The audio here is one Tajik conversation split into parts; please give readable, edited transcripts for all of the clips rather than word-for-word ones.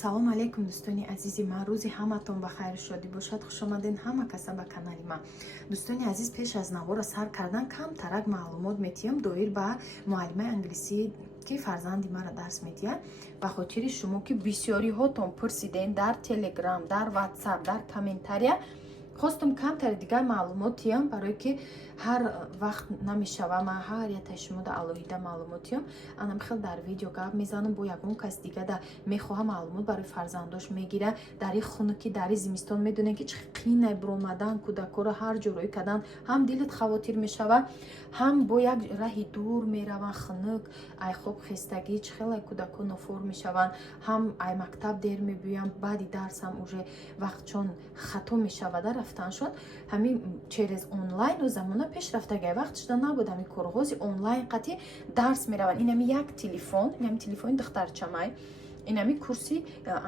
салом алейкум дӯстони азизи ман, рӯзи ҳаматон ба хайру шодӣ бошад. хушомадин ҳама каса ба канали ман. дӯстони азиз, пеш аз навора сар кардан камтарак маълумот метиҳам доир ба муаллимаи англисӣ ки фарзанди мара дарс медиҳад. ба хотири шумо ки бисёриҳотон пурсиден дар телеграм, дар ватсап, дар комментария, хостум камтари дигар маълумот диҳам, барое ки ҳар вақт намешава ман ҳар ятаи шумо да алоҳида маълумот диҳам. анам хел дар видео гап мезанам бо ягон кас дига да мехоҳа маълумот барои фарзандош мегира. дари хуна ки дари зимистон медонем ки чӣ қиинай биромадан кӯдакҳоро ҳар ҷороӣ кардан, ҳам дилат хавотир мешава, ҳам бо як раҳи дур мераванд хунук, ай хоб хестагӣ чӣ хелай кӯдакҳо нофор мешаванд, ҳам ай мактаб дер мебиёянд, баъди дарс ҳам уже вақтчон хато мешава да рафтаншон. ҳамин через онлайн замона пешрафтага вақт шуда набуд ҳамин корҳози онлайн қатъи дарс мераванд. инами як телефон, инами телефони духтарчамай, инами курси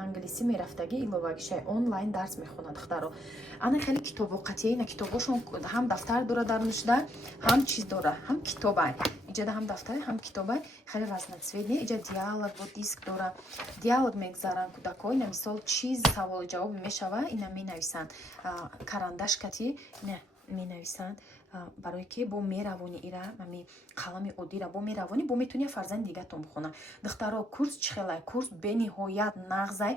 англисӣ мерафтаги иловагишай онлайн дарс мехонад духтаро. ана хеле китобо қатъи ина китобошон ҳам дафтар дора дар нушда, ҳам чиз дора, ҳам китобай. иҷада ҳам дафтар, ҳам китобай, хеле разноцветне. иҷа диалог бо диск дора. диалог мегзаранд кӯдакҳо. ина мисол чиз саволу ҷавоб мешава, ина менависанд карандаш қатъи ина менависанд, барое ки бо меравони ира ами қалами оддира бо меравони бо метуни фарзанди дигатон бихона. духтаро курс чӣ хелай курс бениҳоят нағзай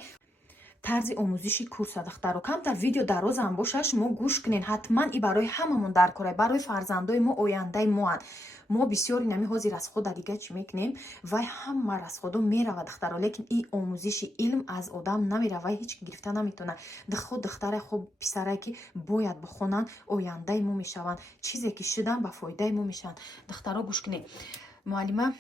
тарзи омӯзиши курса духтаро. камтар видео дароз ҳам бошад, шумо гӯш кунед. ҳатман и барои ҳамамон даркорай, барои фарзандои мо, ояндаи моанд. мо бисёр инами ҳозир расхода дига чӣ мекунем, вай ҳама расходо мерава духтаро, лекин и омӯзиши илм аз одам намера, вай ҳеч гирифта наметона. духтаре хуб писарае ки бояд бихонанд, ояндаи мо мешаванд, чизе ки шудан ба фоидаи мо мешаванд. духтаро гӯш кунед. муаллима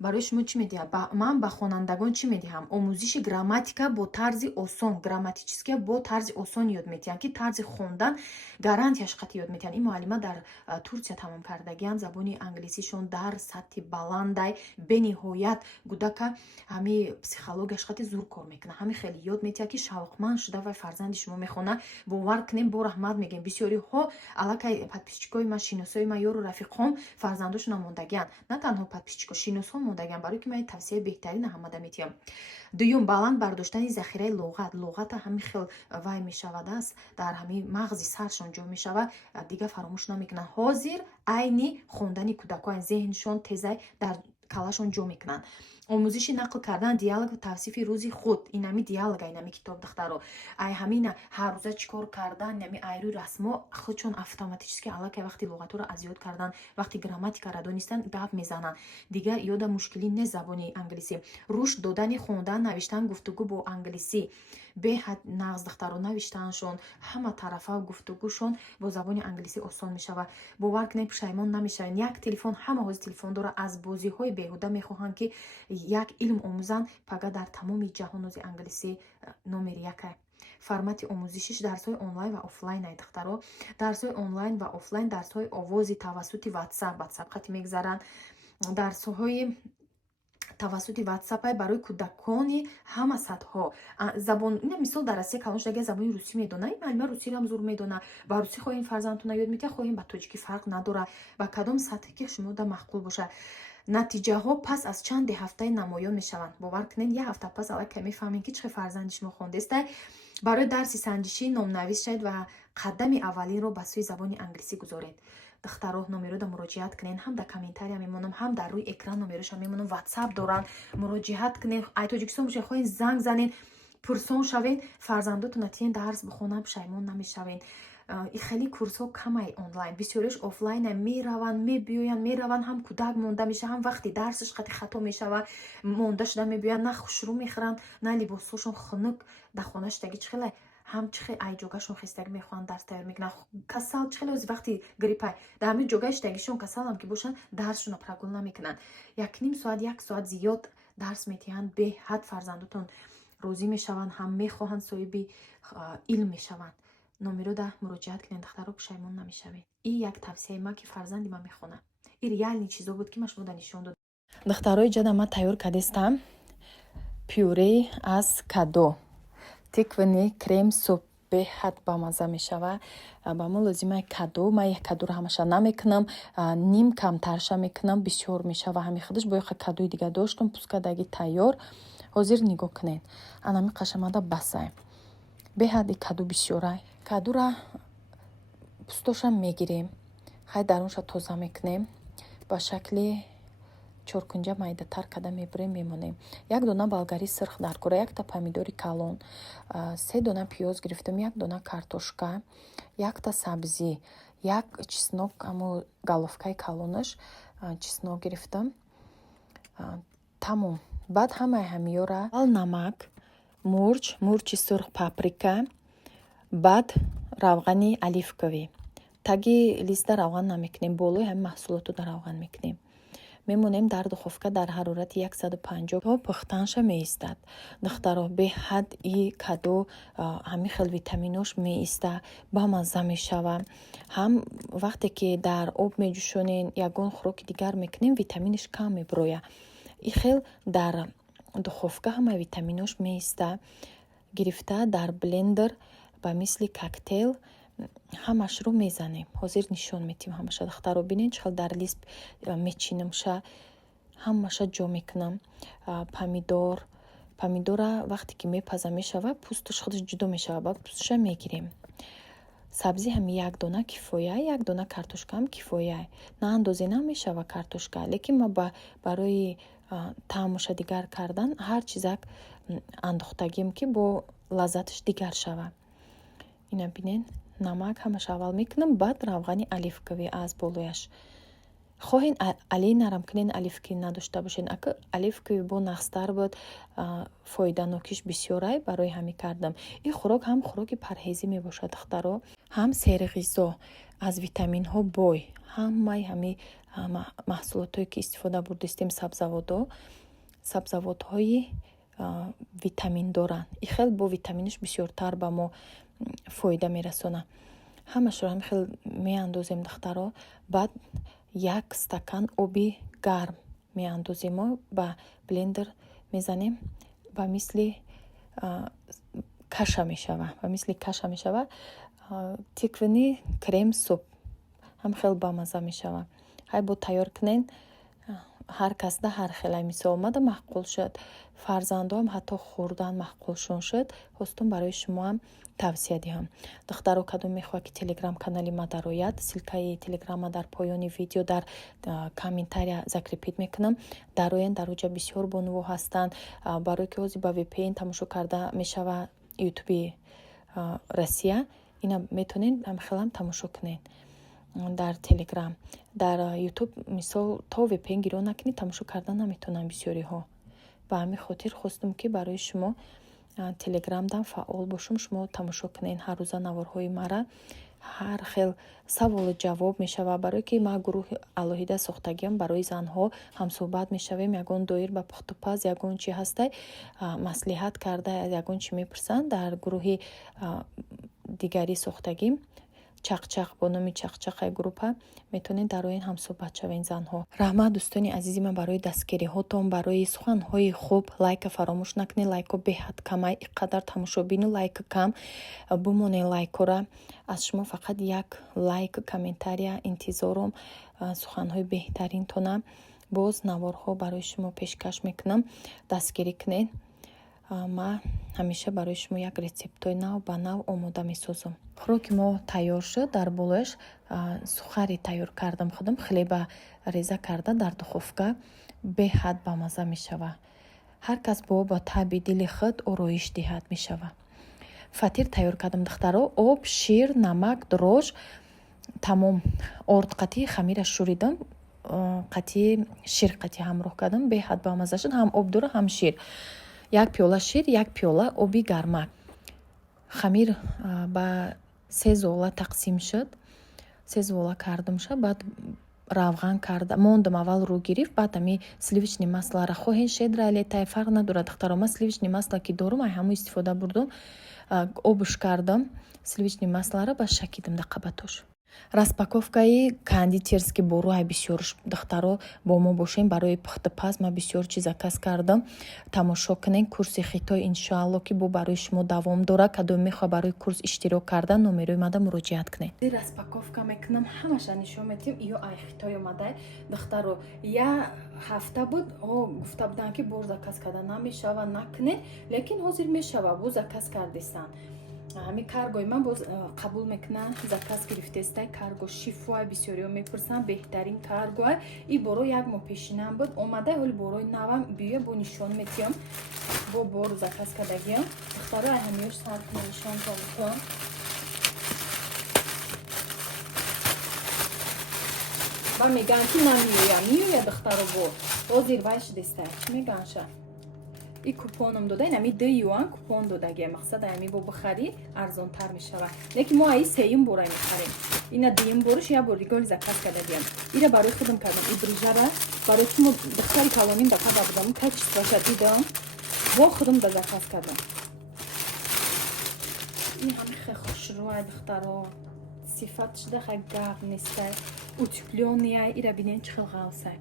барои шумо чӣ медиҳад? ман ба хонандагон чӣ медиҳам? омӯзиши грамматика бо тарзи осон, грамматическия бо тарзи осон ёд метиҳам, ки тарзи хондан гарантияш қатъи ёд метиҳам. ин муаллима дар Турсия тамом кардагиам, забони англисишон дар сатҳи баландай бениҳоят гудака ҳами психологияш қатъи зур кор мекунад, ҳами хеле ёд метиҳад ки шавқманд шуда вай фарзанди шумо мехона. бовар кунем, бо раҳмат мегем. бисёриҳо аллакай подписчикои ман, шиносои ман, ёру рафиқҳом фарзандошона мондагианд, на танҳо подписчико, шиносҳо мондагианд, барои ки ман тавсияи беҳтарина ҳамада метиҳам. дуюм, баланд бардоштани захираи луғат. луғата ҳами хел вай мешавад аст, дар ҳами мағзи саршон ҷо мешава, дига фаромӯш намекунанд. ҳозир айни хондани кӯдакҳоянд, зеҳншон тезай дар калашон ҷо мекунанд. омӯзиши нақл кардан диалог ва тавсифи рӯзи худ. инами диалога, инами китоб духтаро. ай ҳамина ҳаррӯза чӣ кор кардан, инами айрӯи расмо худшон автоматически аллакай вақти луғатҳоро аз ёд кардан, вақти грамматикаро донистан гап мезананд. дигар ёда мушкилӣ нест забони англисӣ. рушд додани хондан, навиштан, гуфтугӯ бо англисӣ беҳад нағз духтаро. навиштаншон ҳама тарафа гуфтугӯшон бо забони англисӣ осон мешава. бовар кунед, пушаймон намешавед. як телефон, ҳама ҳозир телефон дора. аз бозиҳои беҳуда мехоҳанд ки як илм омӯзанд, пага дар тамоми ҷаҳон ози англисӣ номери якай. формати омӯзишиш дарсҳои онлайн ва офлайн ай духтаро. дарсҳои онлайн ва офлайн, дарсҳои овози тавассути ватсап қатъи мегзаранд. дарсҳои тавассути ватсапай барои кӯдакони ҳама сатҳҳо. забон ина мисол дар Россия калон шуда агар забони русӣ медона, ин муаллима русиро ҳам зур медона, ба русӣ хоҳем фарзандтона ёд метиҳад, хоҳем ба тоҷикӣ фарқ надора, ба кадом сатҳе ки шумо да мақбул бошад. натиҷаҳо пас аз чанде ҳафтаи намоён мешаванд. бовар кунед, як ҳафта пас аллакай мефаҳмем ки чӣ фарзанди шумо хондестай. барои дарси санҷишӣ номнавис шавед ва қадами аввалинро ба сӯи забони англисӣ гузоред. духтаро номерода муроҷиат кунед, ҳам дар комментария мемонам, ҳам дар рӯи экран номероша мемонам. ватсап доранд, муроҷиат кунед. ай тоҷикистон бошед, хоҳед занг занед, пурсон шавед, фарзандотона тиен дарс бихонанд, пушаймон намешавед. хеле курсҳо камай онлайн, бисёриш офлайн мераванд, мебиёянд, мераванд, ҳам кӯдак монда меша, ҳам вақти дарсаш қатъи хато мешава, монда шуда мебиёянд, на хушрӯ мехӯранд, на либосҳошон хунук дар хона шудаги чӣ хелай ҳам чӣ хеле ай ҷогашон хистагӣ мехоҳанд, дарс тайёр мекунанд. касал чӣ хеле ози вақти гриппай дар ҳамин ҷогаи штагишон касалам ки бошанд, дарсшона прагул намекунанд. 1.5 соат 1 соат зиёд дарс метиҳанд, беҳад фарзандотон розӣ мешаванд, ҳам мехоҳанд соҳиби илм мешаванд. номерода муроҷиат кунед духтаро, пушаймон намешавед. ин як тавсияи ман ки фарзанди ман мехонад. ин реальни чизо буд ки ман шумода нишон додам. духтаро, иҷада ман тайёр кардестам пюре аз кадо, тиквани крем суп беҳад бамаза мешава. ба мо лозимае кадо. ман як кадоро ҳамаша намекунам, ним камтарша мекунам, бисёр мешава ҳами худаш. бо як кадои дига доштам, пускадаги тайёр. ҳозир нигоҳ кунед, анами қашамада басай беҳади каду бисёрай. Кадура пӯстоша мегирем, хай дарунша тоза мекунем, ба шакли чоркунҷа майдатар када мебурем, мемонем. Як дона болгари сирх дар кора, якта помидори калон, 3 дона пиёз гирифтам, 1 дона картошка, якта сабзӣ, як чеснок, аммо головкаи калонаш чеснок гирифтам. Тамом. Баъд ҳамаи ҳамиёра намак, мурчи сурх, паприка, баъд равғани оливковӣ. Таги листа равған намекунем, болои ҳамин маҳсулотро равған мекунем. Мемонем дар духовка дар ҳарорати 150 то пухтанша меистад. духтаро беҳад и каду ҳамин хел витаминош меиста, бамазза мешава. ҳам вақте ки дар об меҷӯшонем, ягон хӯроки дигар мекунем, витаминиш кам меброя. И хел дар духовка ҳама витаминош меиста, гирифта дар блендер ба мисли коктейл ҳамашро мезанем. ҳозир нишон метим ҳамаша. духтаро бинед чӣ хел дар лист мечинамша, ҳамаша ҷо мекунам. помидора вақте ки мепаза мешава, пӯстош худаш ҷудо мешава, баъд пӯсташа мегирем. сабзӣ ҳами 1 дона кифоя, 1 дона картошка ҳам кифоя. На андозе намешава картошка, лекин ма барои таъмуша дигар кардан ҳар чизак андохтагим ки бо лаззаташ дигар шава. ина бинен намак ҳамаша аввал мекунам, баъд равғани оливковӣ аз болояш. хоҳен алӣ нарам кунен, оливковӣ надошта бошен. ака оливковӣ бо нақстар буд, фоиданокиш бисёрай, барои ҳамин кардам. ин хӯрок ҳам хӯроки парҳезӣ мебошад духтаро, ҳам серғизо, аз витаминҳо бой. ҳамаи ҳамин маҳсулотое ки истифода бурдистем, сабзавотҳои витамин доранд. ин хел бо витаминиш бисёртар ба мо фоида мерасона. ҳамашро ҳам хел меандозем духтаро, баъд 1 стакан оби гарм меандозем, ба блендер мезанем, ба мисли каша мешава. тиквини крем суп ҳам хел бамаза мешава. ҳай бо тайёр кунен, ҳар касда ҳар хелай. мисол омада маъқул шуд, фарзандоам ҳатто хӯрдан маъқулшон шуд, хостум барои шумоам тавсия диҳам. духтаро кадом мехоҳад ки телеграм канали ма дарояд, силкаи телеграма дар поёни видео дар комментария закрепит мекунам. дароян дар оҷа бисёр бонуво ҳастанд. барое ки ҳозир ба VPN тамошо карда мешава ютуби Россия, ина метонен ҳамхелам тамошо кунен. дар телеграм, дар ютуб мисол то VPN гиро накунед, тамошо кардан наметонам бисёриҳо. ба ҳамин хотир хостум ки барои шумо телеграмдан фаъол бошум, шумо тамошо кунед ҳаррӯза наворҳои мара. ҳар хел саволу ҷавоб мешава, барое ки ма гурӯҳи алоҳида сохтагиам барои занҳо ҳамсӯҳбат мешавем. ягон доир ба пухтупаз, ягон чи ҳастай, маслиҳат карда ягон чи мепурсанд, дар гурӯҳи дигари сохтагим, чақчақ бо номи чақчақай группа, метонед дар оин ҳамсӯҳбат шавен занҳо. раҳмат дӯстони азизи ман барои дастгириҳотон, барои суханҳои хуб. лайка фаромӯш накунед, лайко беҳад камай, иққадар тамошобину лайка кам, бумонед лайкора. аз шумо фақат як лайк, комментария интизорум, суханҳои беҳтаринтона. боз наворҳо барои шумо пешкаш мекунам, дастгирӣ кунед. ма ҳамеша барои шумо як рецептои нав ба нав омода месозам. хӯроки мо тайёр шуд. дар болояш сухари тайёр кардам худам, хлеба реза карда дар духовка, беҳад бамаза мешава. ҳар кас ба таъби дили худ ороиш диҳад мешава. фатир тайёр кардам духтаро, об, шир, намак, дрож, тамом. орд қатии хамираш шӯридам, қатии шир қатӣ ҳамроҳ кардам, беҳад бамаза шуд. ҳам об дора, ҳам шир. 1 пиёла шир, 1 пиёла оби гармак. хамир ба 3 зола тақсим шуд. 3 зола кардам шуд. баъд равған карда мондам, аввал рӯ гирифт, баъд ами сливични маслара хоҳен шедра летай фарқ надорад духтаро. ман сливични масла ки дорум, ай ҳаму истифода бурдам, обуш кардам сливични маслара, ба шакидам дақабатош. распаковкаи кондитерски боруҳай бисёр духтаро бо мо бошем. Барои пухтупаз ма бисёр чиз заказ кардам. Тамошо кунед курси хитой иншоалло ки бо барои шумо давом дорад. Кадом мехоҳ барои курс иштирок кардан номерои мада муроҷиат кунед. Распаковка мекунам, ҳамаша нишон медиҳам. Ё ай хитой омадай духтаро я ҳафта буд гуфта будан ки бор заказ кардан намешава накунед, лекин ҳозир мешава бо заказ кардесан. ҳами каргои ман боз қабул мекунан заказ гирифтестай карго шифоай бисёриҳо мепурсан беҳтарин каргоай. И боро як моҳ пешинам буд омадай ҳоли борои навам биё бо нишон метиҳам бо бору заказ кардагиам духтаро ҳамиёш сар кунам нишон томтон ба меган ки намиёя духтаро бо ҳозир вай шудестай чӣ меганша и купоном дода инами 2 юан купон додагия мақсад ами бо бихари арзонтар мешава лекин мо аи сеюм бора мехарем ина дуюм бориш я бор риголи заказ кардагиам ира барои худам кардам и брижара барои ки мо духтари калоним да када будам качиш баша дидам бо худам да заказ кардам ин ҳами хе хушрӯай духтаро сифат шуда хай гап нестай утеплёнияй ира бинен чӣ хел ғавсай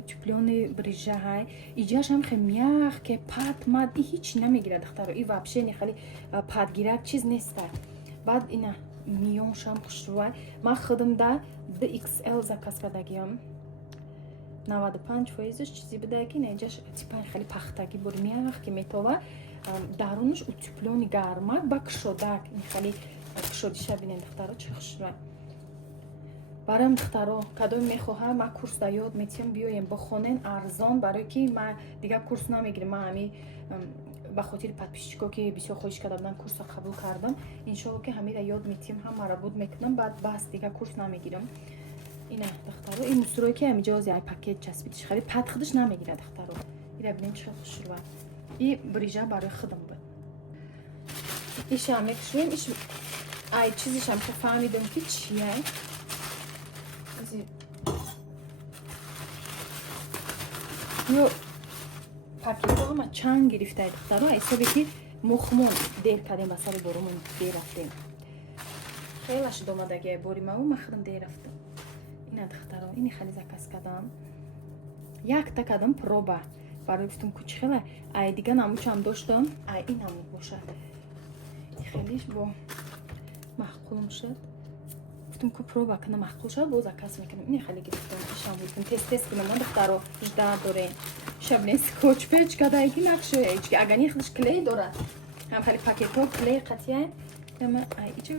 утеплённый брижаҳай иҷаш ҳам хе мягке пат мад и ҳеч намегирад духтаро и вообще не хали падгирак чиз нестай баъд ина миёншам хушрӯай ман худам да DXL заказ кардагиам 95% чизи будаги неҷаш типа хали пахтаги бур мягке метова дарунаш утеплённый гармак ба кушодак ин хали кушодиша бинен духтаро чӣ хушрӯай барам духтаро кадом мехоҳам ма курс да ёд метиҳам биёем бихонен арзон барое ки ма дигар курс намегирам ма ҳами ба хотири подписчико ки бисёр хоҳиш карда будан курса қабул кардам иншоалло ки ҳамира ёд метиҳам ҳамара буд мекунам баъд бас дигар курс намегирам ина духтаро ин мусрое ки ҳамиҷози ай пакет часпидиш хали пад худаш намегирад духтаро ира бинен чӣ хушрӯа и брижа барои худам буд иша мекушем иш ай чизишам ки фаҳмидам ки чияй ё пакетҳо ҳама чанд гирифтай духтаро ҳисобе ки мухмон дер кардем ба сари боромон дер рафтем хела шуд омадагия бори маву ма худам дер рафтам ина духтаро ини хали заказ кардам якта кардам проба барои гуфтам ку чӣ хела ай дига намучам доштам ай инам бошад хелиш бо маъқул мушад гуфтам ку проба кунам маъқул шад бо заказ мекунам ини хали гирифтам ишам гуфтам тест кунам на духтаро жда дорем шабне скотч печ кадаги нақшоя ки агани худаш клей дорад ҳам хали пакетҳо клей қатияй ама ай иҷа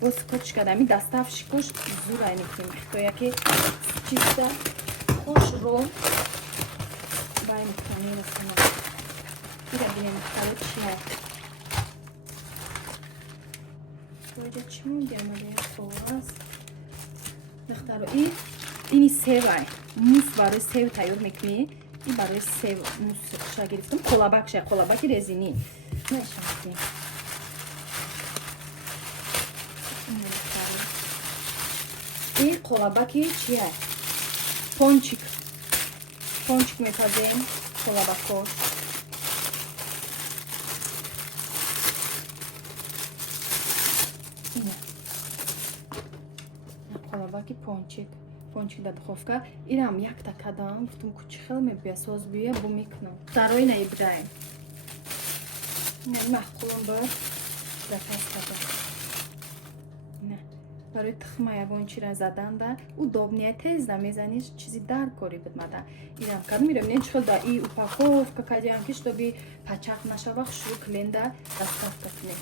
бо скотч кадами дастаф шикош зурай мекунем хитоя ки чиста хушро бай мекунам мерасана ира бинем духтаро чия боҷа чӣ монди амадая коғаз духтаро ини севай мус барои сев тайёр мекунӣ и барои сев мусша гирифтам қолабакша қолабаки резини нашафтем и қолабаки чия пончик мепазем қолабако қолабаки пончик да духовка ирам якта кадам гуфтам ку чӣ хел мебия соз бия бо мекунам дарои наибраем ина маъқулам ба заказ кардам ина барои тухма ягончира заданда у добния тезда мезаниш чизи дар кори буд мада ирам кардам ирам не чӣ хел да и упаковка кадиам ки чтобы пачақ нашава хушрӯ кленда доставка кунем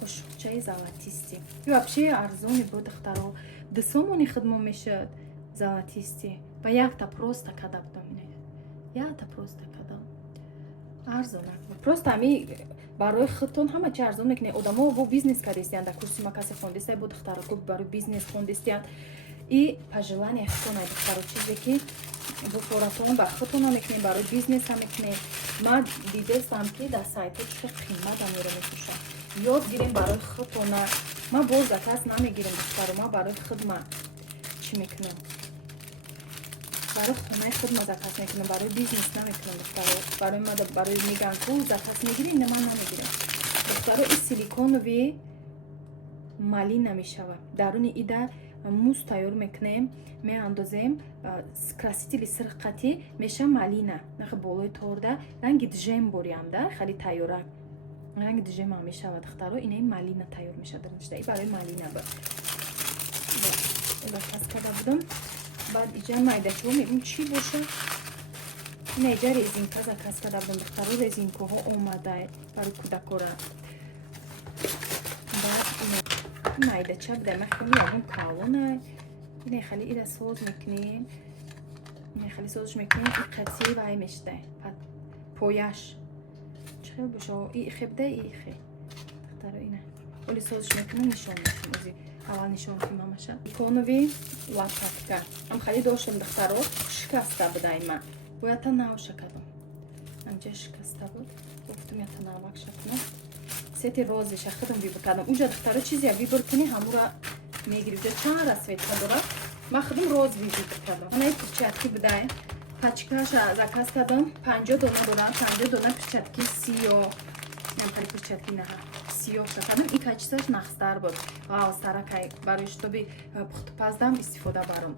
хушчаи золотисти и вообще арзони бо духтаро 2 сомони хидмо мешуд золотисти ба якта просто када будам якта просто кадам арзона просто ами барои худтон ҳама чи арзон мекунед одамо бо бизнес кардестиянд да курси ма касе хондестай бо духтаро ку барои бизнес хондестиянд и пожелание худтона духтаро чизе ки бо форатон ба худтона мекунед барои бизнеса мекунед ма дидестам ки дар сайто чӣ қимат амеро мефурӯшад ёд гирем барои худтона ма боз заказ намегирам духтаро ма барои худма чӣ мекунам барои хонаи худма заказ мекунам барои бизнес намекунам духтаро барои ма барои меган ку заказ мегирӣ ина ман намегирам духтаро и силиконови малина мешавад. Даруни ида муз тайёр мекунем, меандозем красители сирқати меша малина нахи болои торда ранги джем бориамда хали тайёра ранги джем ам мешавад духтаро инаи малина тайёр мешавад ништа барои малина ба ила кас карда будам баъд иҷа майдачиҳо мебинем чӣ боша ина иҷа резинка заказ карда будам духтаро резинкаҳо омада барои кӯдакора баъд ина майдача будам хеле ягон калона ина хали ира соз мекунем ина хали созш мекунем и қатӣ вай мешта пояш чхел боша и хебда и хе духтаро ина оли созш мекунем нишон мекунем ози аввал нишон кунем ҳамаша иконови лопатка ам хали доштам духтаро шикаста буда има бояд та навша кадам амҷа шикаста буд гуфтам ята навакша кунам сети розиша худам вибур кардам уҷа духтаро чизе вибур кунӣ ҳамура мегири уҷа чанд расветка дорад ман худам роз вибур кардам ана перчатки будай пачкаша заказ кардам 50 дона дорад 50 дона перчатки сиёҳ нампари перчатки наҳа сиёҳ кардам и качисаш нахстар буд вау старакай барои шутоби пухтупаздам истифода барам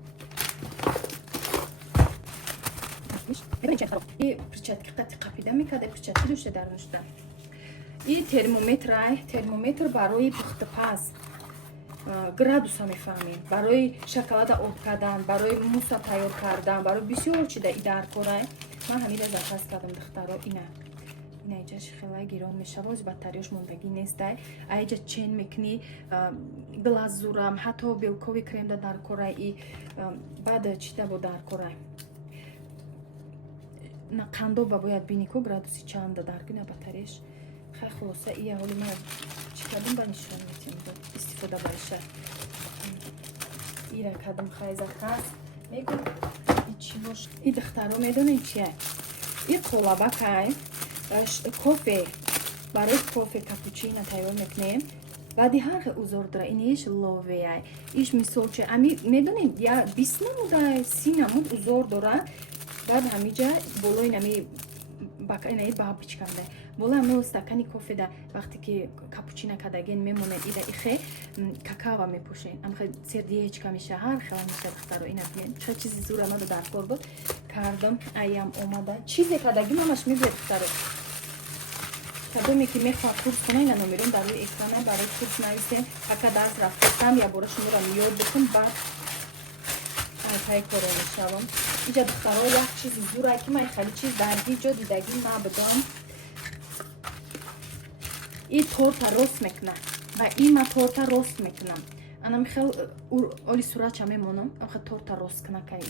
и перчатки қати қапида мекарда перчатки дошта дар нушта и термометр барои пухтупаз градуса мефаҳмем барои шоколада об кардан барои муса тайёр кардан барои бисёр чида и дар корай ман ҳамира заказ кардам духтаро ина иҷаш хелай гирон мешавад батарияш мондагӣ нестай аиҷа чен мекунӣ глазурам ҳатто белкови кремда дар корай и баъд чида бо дар корай на қандоба бояд бини ко градуси чанда даргина батарияш хай хулоса ия ҳоли ма чӣ кардам ба нишон метиҳам истифода баша ира кардам хай заказ мегӯ чӣ бош и духтаро медонем чия и қолабакай кофе барои кофе капучино тайёр мекунем баъди ҳар хел узор дора иниш ловеяй иш мисолча ами медонем я 20 намуда 30 намуд узор дора баъд ҳамиҷа болои нами бакаинаи бабичканда бола ҳамаи стакани кофеда вақте ки капучино кардаген мемонед ида ихе какао мепӯшен амхе сердиечка меша ҳар хела меша духтаро ина бинед чӣ чизи зур амада дар кор буд кардам аям омада чизе кардаги мамаш мебиёд духтаро кадоме ки мехоҳад курс куна ина номерин дар рӯи экрана барои курс нависем ҳака дарс рафтастам я бора шуморо ёд бикун баъд тай коро мешавам иҷа духтаро як чизи зурай ки ман хеле чиз дарги ҷо дидагӣ набудам и торта рост мекунам ва и ма торта рост мекунам анам хел оли сурача мемонам амха торта рост куна кай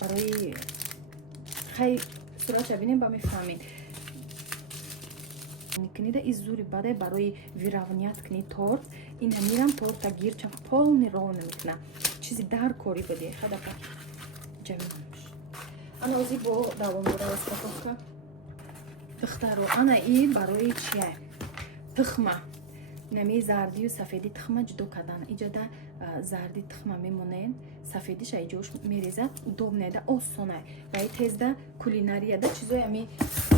барои хай сурача бинем ба мефаҳмед книда и зури бадай барои виравният кни торт ин мирам торта гирчам полни ровна мекунам чизи дар кори буди хадака ҷамиаш ана ози бо давомдора распаковка духтаро ана и барои чия тухма нами зардию сафеди тухма ҷудо кардан иҷада зарди тухма мемонен сафедиша иҷош мерезад удобнеда осонай ва и тезда кулинарияда чизои ами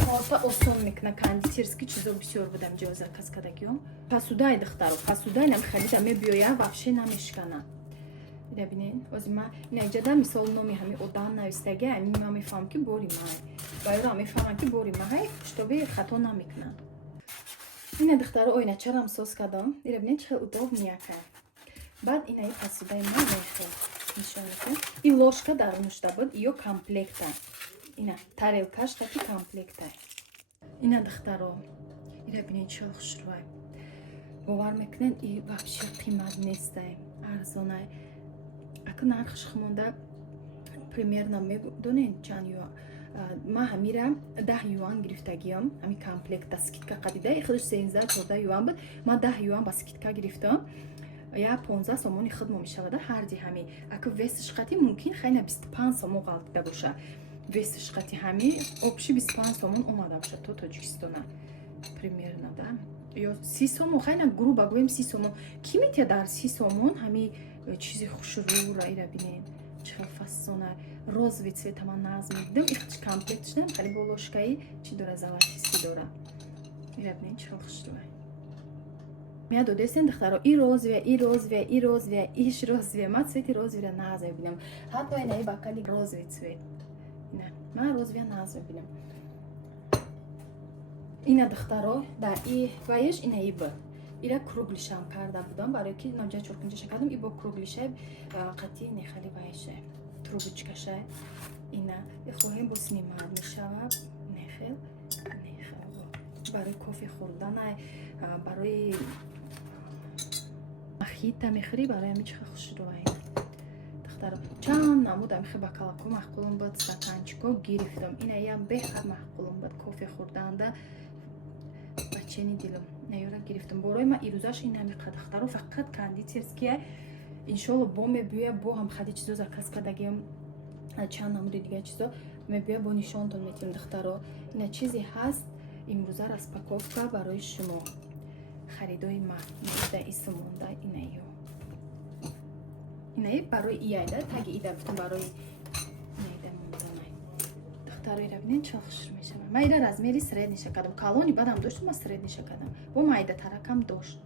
торта осон мекуна кондитерски чизо бисёр будам ҷо заказ кардагиём пасудай духтаро пасудай нам халида мебиёя ваҳше намешкана ида бинед ози ма ина иҷада мисол номи ҳами одам навистаги ами ма мефаҳам ки бори май ва ёра мефаҳмам ки бори май шутоби хато намекунам ина духтаро ойначарам соз кардам ира бинед чӣ хел удобни якай баъд инаи пасудаи ма мехел нишон мекунам и ложка дар нушта буд ё комплекта ина тарелкаш таки комплектай ина духтаро ира бинед чӣ хел хушрӯй бовар мекунед и вообще қимат нестай арзонай ака нархш хумонда примерно медонед чанд ё ма ҳамира 10 юан гирифтагиам ҳами комплекта скидка қадида худаш 13-14 юан буд ма 10 юан ба скидка гирифтам я 15 сомони худмо мешавада ҳарди ҳами ака весиш қати мумкин хайна 25 сомон ғалтида боша весиш қати ҳами обши 25 сомон омада боша то тоҷикистона примерно да ё 30 сомон хайна груба гӯем 30 сомон ки метия дар 30 сомон ҳами чизи хушрӯра ира бинед чӣ фасона розови цвета ман назм мекунам ихч комплектш дам хали бо ложкаи чӣ дора золотистӣ дора ира бинед чӣ хушрӯй Мия додестен духтаро и розвия, и розвия, и розвия, иш розвия. Ма цвети розвия назабинам. Хатто ина и бакали розвий цвет. Ина, ма розвия назабинам. Ина духтаро, да, и ваеш ина и б. Ира круглишам карда будам, барои ки ноҷа чуркунҷаша кардам, и бо круглиша қати нехали ваеше. Трубочкаша. Ина, и хоҳем бо снимад мешавад. Нехел, нехел. Барои кофе хӯрдан, барои махита мехӯри, барои ҳамин чиха хушрӯай. Духтаро, чанд намуд амихе бакалако маҳқулум буд, стаканчико гирифтам. Ина ям беҳад маҳқулум буд кофе хӯрданда. Бачени дилум наёра гирифтам. Борои ма ирӯзаш ин ҳамиқа духтаро фақат кондитерския иншоалло бо мебиёя, бо ҳам хади чизо заказ кардагиам, чанд намуди дига чизо мебиёя, бо нишонтон метиҳам духтаро. Ина чизе ҳаст имрӯза распаковка барои шумо. Харидои ман да исмонда инаё. Инаи барои иайда таги ида гуфтам барои инаида монданай. Духтаро ира бинед чун хуш мешавад. Ма ира размери средниша кардам. Калони бадам дошт, ма средниша кардам. Бо майда таракам дошт.